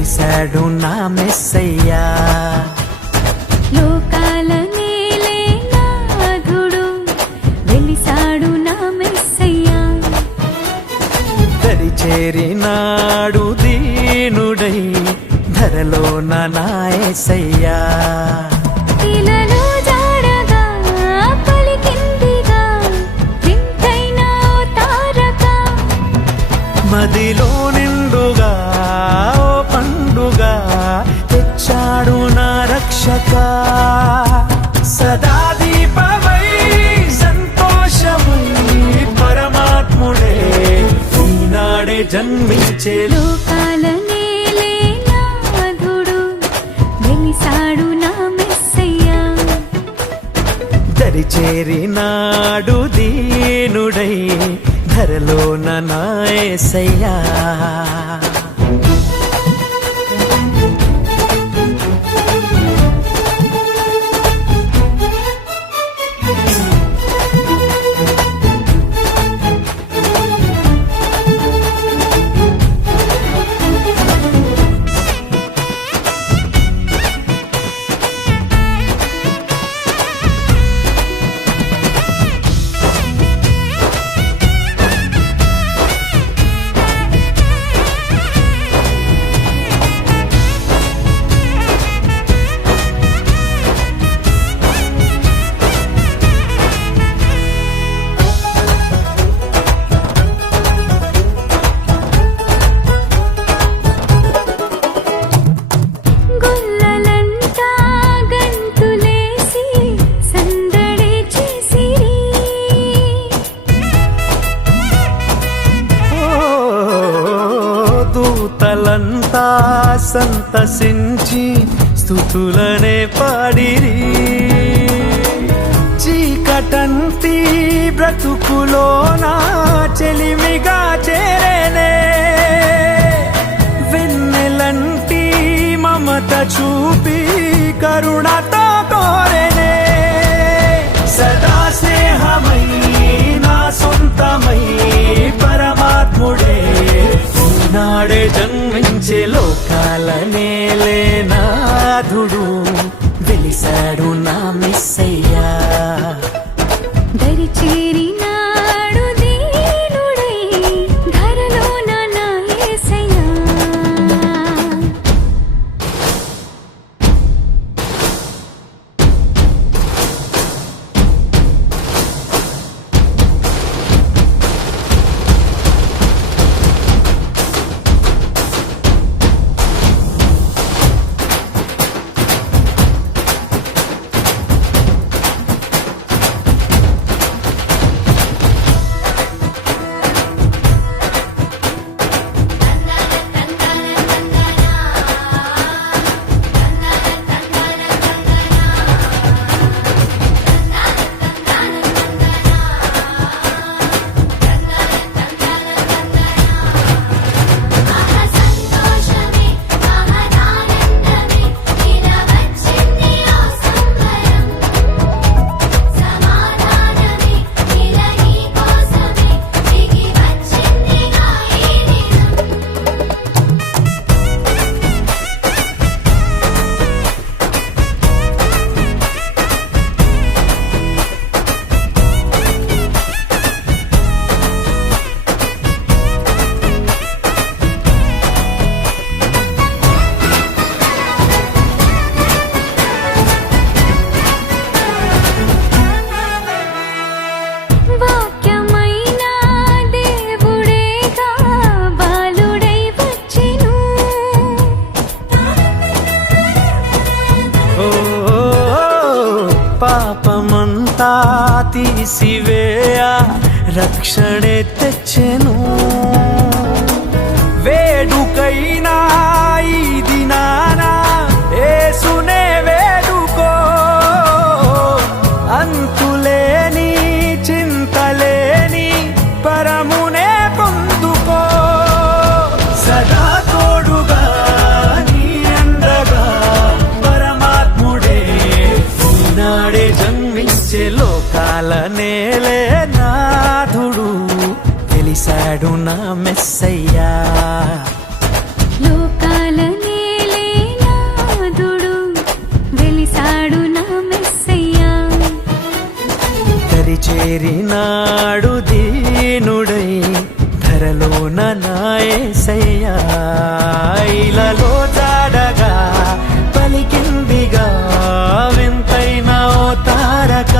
వెలిశాడు నా మెస్సయ్యా. లోకాల నేలే నాథుడు వెలిశాడు నా మెస్సయ్యా. దరి చేరినాడు దీనుడై ధరలోన నా యేసయ్యా. ఇలలో జాడగా పలికిందిగా వింతైన ఓ తారక, మదిలో నిండుగా ఓ పండుగా తెచ్చాడు నా రక్షక. సదా దీపమై సంతోషమై పరమాత్ముడే ఈనాడే జన్మించే. లోకాల నేలే నాథుడు వెలిశాడు నా మెస్సయ్యా. దరి చేరినాడు దీనుడై ధరలోన నా యేసయ్యా. గొల్లలంతా గంతులేసి సందడి చేసిరి. ఓ దూతలంతా సంతసించి స్తుతులనే పాడిరి. చీకటంతి బ్రతుకులోన చెలిమిగా చేరేనే. వెన్నెలంటి మమత చూపి కరుణతో కోరేనే. సదా స్నేహమై నా సొంతమై పరమాత్ముడే ఈనాడే జన్మించే. లోకాల నేలే నాథుడు వెలిశాడు నా మెస్సయ్యా. దరి చేరినాడు దీనుడై ధరలోన నా యేసయ్యా. వాక్యమైన దేవుడేగా బాలుడై వచ్చెను. ఓ పాపమంతా తీసివేయ రక్షణే తెచ్చెను. వేడుకైనా ఈ దినాన యేసునే వేడుకో. అంతులేని చింతలేని పరమునే పొందుకో. సదా తోడుగా నీ అండగా పరమాత్ముడే ఈనాడే జన్మించే. లోకాల నేలే నాథుడు వెలిశాడు నా మెస్సయ్యా. నా యేసయ్యా ఇలలో జాడగా పలికిందిగా వింతైన ఓ తారక